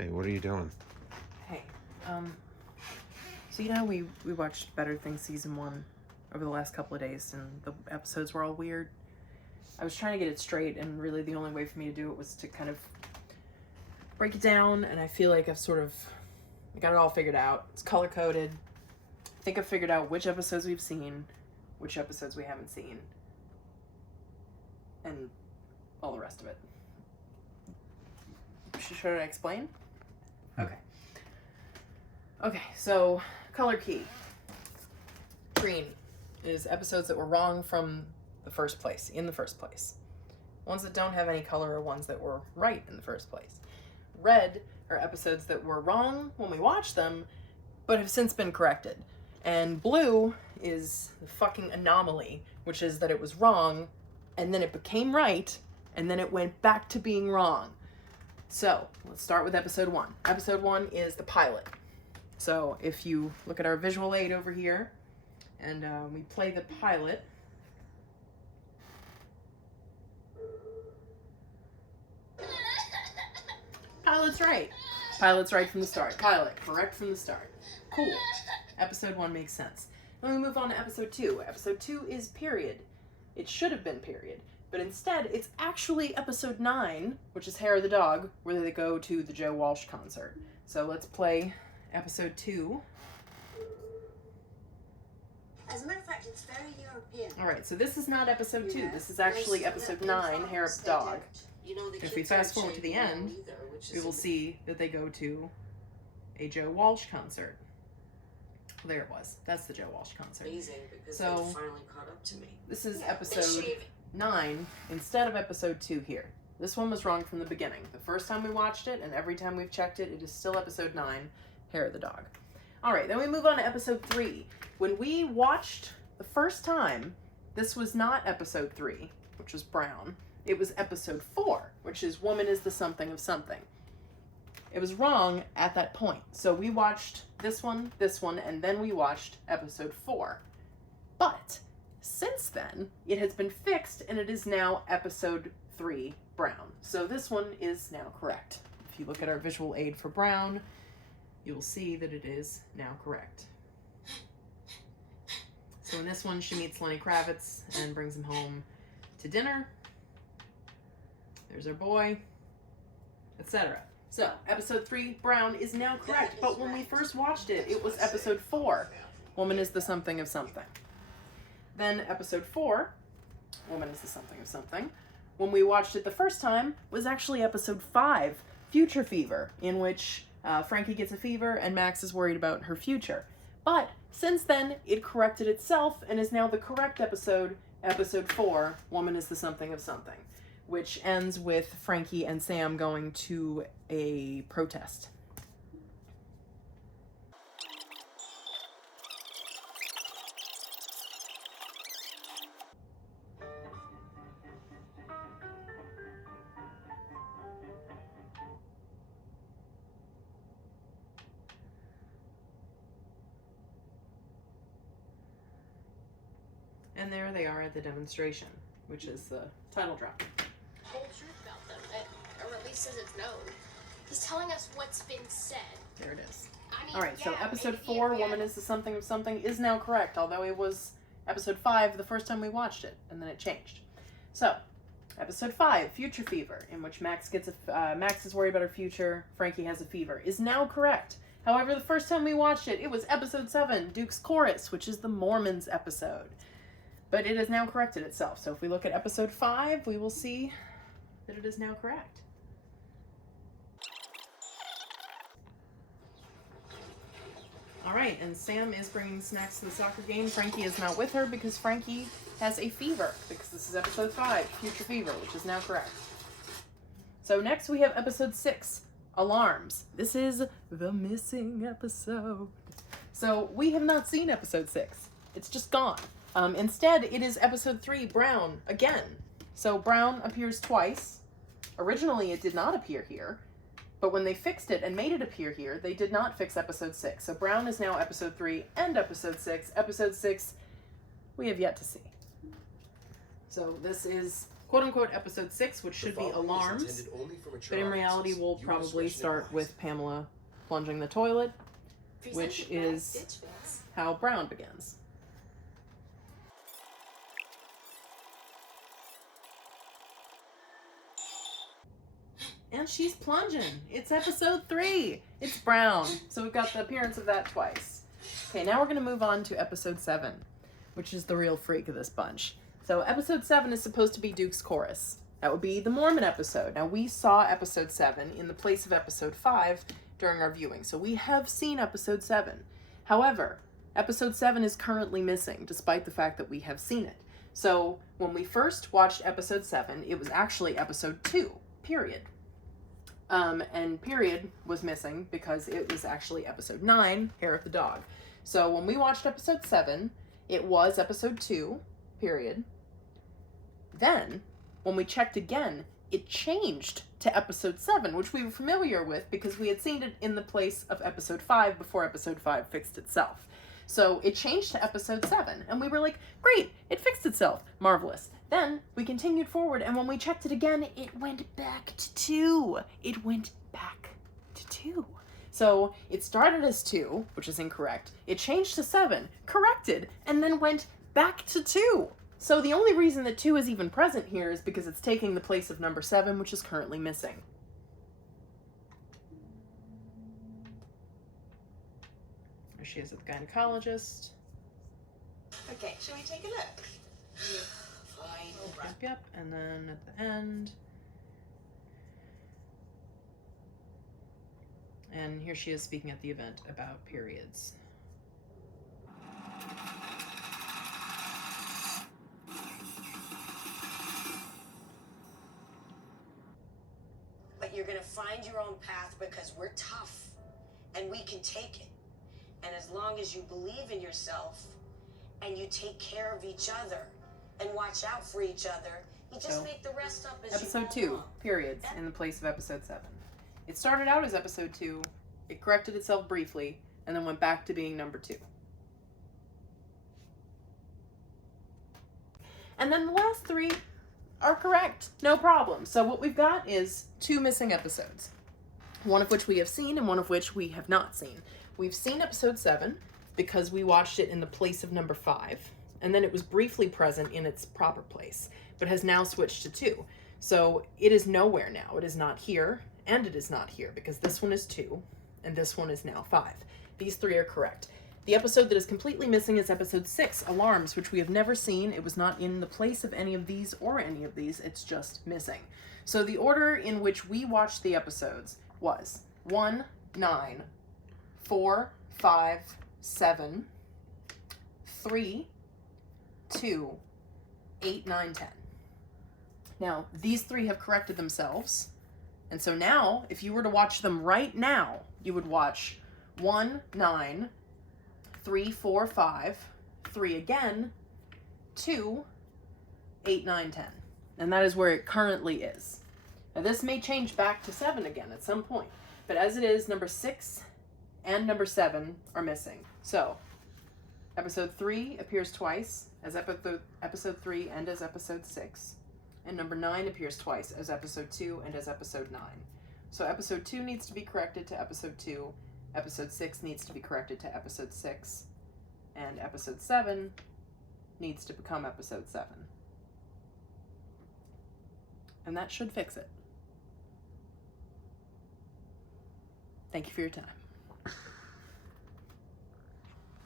Hey, what are you doing? Hey, so you know how we watched Better Things Season 1 over the last couple of days, and the episodes were all weird? I was trying to get it straight, and really the only way for me to do it was to kind of break it down, and I feel like I got it all figured out. It's color-coded. I think I've figured out which episodes we've seen, which episodes we haven't seen, and all the rest of it. Should I explain? Okay, so color key. Green is episodes that were wrong from the first place, in the first place. Ones that don't have any color are ones that were right in the first place. Red are episodes that were wrong when we watched them, but have since been corrected. And blue is the fucking anomaly, which is that it was wrong, and then it became right, and then it went back to being wrong. So, let's start with episode 1. Episode 1 is the pilot. So, if you look at our visual aid over here, and we play the pilot. Pilot's right. Pilot's right from the start. Pilot, correct from the start. Cool. Episode 1 makes sense. Then we move on to episode 2. Episode 2 is period. It should have been period. But instead, it's actually episode 9, which is Hair of the Dog, where they go to the Joe Walsh concert. So let's play episode 2. As a matter of fact, it's very European. Alright, so this is not episode 2. This is actually episode 9, Hair of the Dog. If we fast forward to the end, we will see that they go to a Joe Walsh concert. There it was. That's the Joe Walsh concert. Amazing, because so, they finally caught up to me. This is episode 9 instead of episode 2 here. This one was wrong from the beginning. The first time we watched it, and every time we've checked it, it is still episode 9, Hair of the Dog. Alright, then we move on to episode 3. When we watched the first time, this was not episode 3, which was Brown. It was episode 4, which is Woman is the Something of Something. It was wrong at that point. So we watched this one, and then we watched episode 4. But since then, it has been fixed, and it is now episode 3, Brown. So this one is now correct. If you look at our visual aid for Brown, you will see that it is now correct. So in this one, she meets Lenny Kravitz and brings him home to dinner. There's our boy, etc. So, episode 3, Brown, is now correct, but when we first watched it, it was episode 4, Woman is the Something of Something. Then episode 4, Woman is the Something of Something, when we watched it the first time, was actually episode 5, Future Fever, in which Frankie gets a fever and Max is worried about her future. But since then, it corrected itself and is now the correct episode, episode 4, Woman is the Something of Something, which ends with Frankie and Sam going to a protest. And there they are at the demonstration, which is the title drop. Whole truth about them, or at least as it's known. He's telling us what's been said. There it is. I mean, Alright, so yeah, episode maybe 4, Woman is the Something of Something, is now correct, although it was episode 5 the first time we watched it, and then it changed. So, episode 5, Future Fever, in which Max is worried about her future, Frankie has a fever, is now correct. However, the first time we watched it, it was episode 7, Duke's Chorus, which is the Mormons episode. But it has now corrected itself. So if we look at episode 5, we will see that it is now correct. All right, and Sam is bringing snacks to the soccer game. Frankie is not with her because Frankie has a fever, because this is episode 5, Future Fever, which is now correct. So next we have episode 6, Alarms. This is the missing episode. So we have not seen episode 6. It's just gone. Instead, it is episode 3, Brown, again. So Brown appears twice. Originally, it did not appear here. But when they fixed it and made it appear here, they did not fix episode 6. So Brown is now episode 3 and episode 6. Episode 6, we have yet to see. So this is quote-unquote episode 6, which should be alarms, but in reality we'll probably start with Pamela plunging the toilet, which is how Brown begins. And she's plunging. It's episode 3. It's Brown. So we've got the appearance of that twice. Okay, now we're going to move on to episode 7, which is the real freak of this bunch. So episode 7 is supposed to be Duke's chorus. That would be the Mormon episode. Now we saw episode 7 in the place of episode 5 during our viewing. So we have seen episode 7. However, episode 7 is currently missing, despite the fact that we have seen it. So when we first watched episode 7, it was actually episode 2, period. And period was missing because it was actually episode 9, Hair of the Dog. So when we watched episode 7, it was episode 2, period. Then, when we checked again, it changed to episode 7, which we were familiar with because we had seen it in the place of episode 5 before episode 5 fixed itself. So it changed to episode 7, and we were like, great, it fixed itself, marvelous. Then we continued forward, and when we checked it again, it went back to 2. It went back to 2. So it started as 2, which is incorrect. It changed to 7, corrected, and then went back to 2. So the only reason that 2 is even present here is because it's taking the place of number 7, which is currently missing. There she is at the gynecologist. Okay, shall we take a look? Fine. Yep. And then at the end. And here she is speaking at the event about periods. But you're gonna find your own path because we're tough and we can take it. And as long as you believe in yourself and you take care of each other and watch out for each other, you just make the rest up as episode you go 2, along. periods, in the place of episode 7. It started out as episode 2, it corrected itself briefly, and then went back to being number 2. And then the last 3 are correct, no problem. So what we've got is 2 missing episodes, one of which we have seen and one of which we have not seen. We've seen episode 7 because we watched it in the place of number 5, and then it was briefly present in its proper place, but has now switched to 2. So it is nowhere now. It is not here, and it is not here, because this one is 2, and this one is now 5. These 3 are correct. The episode that is completely missing is episode 6, Alarms, which we have never seen. It was not in the place of any of these or any of these. It's just missing. So the order in which we watched the episodes was 1, 9, 4, 5, 7, 3, 2, 8, 9, 10. Now, these 3 have corrected themselves. And so now, if you were to watch them right now, you would watch 1, 9, 3, 4, 5, 3 again, 2, 8, 9, 10. And that is where it currently is. Now this may change back to 7 again at some point, but as it is, number 6 and number 7 are missing. So, episode 3 appears twice as episode 3 and as episode 6, and number 9 appears twice as episode 2 and as episode 9. So episode 2 needs to be corrected to episode 2, episode 6 needs to be corrected to episode 6, and episode 7 needs to become episode 7. And that should fix it. Thank you for your time.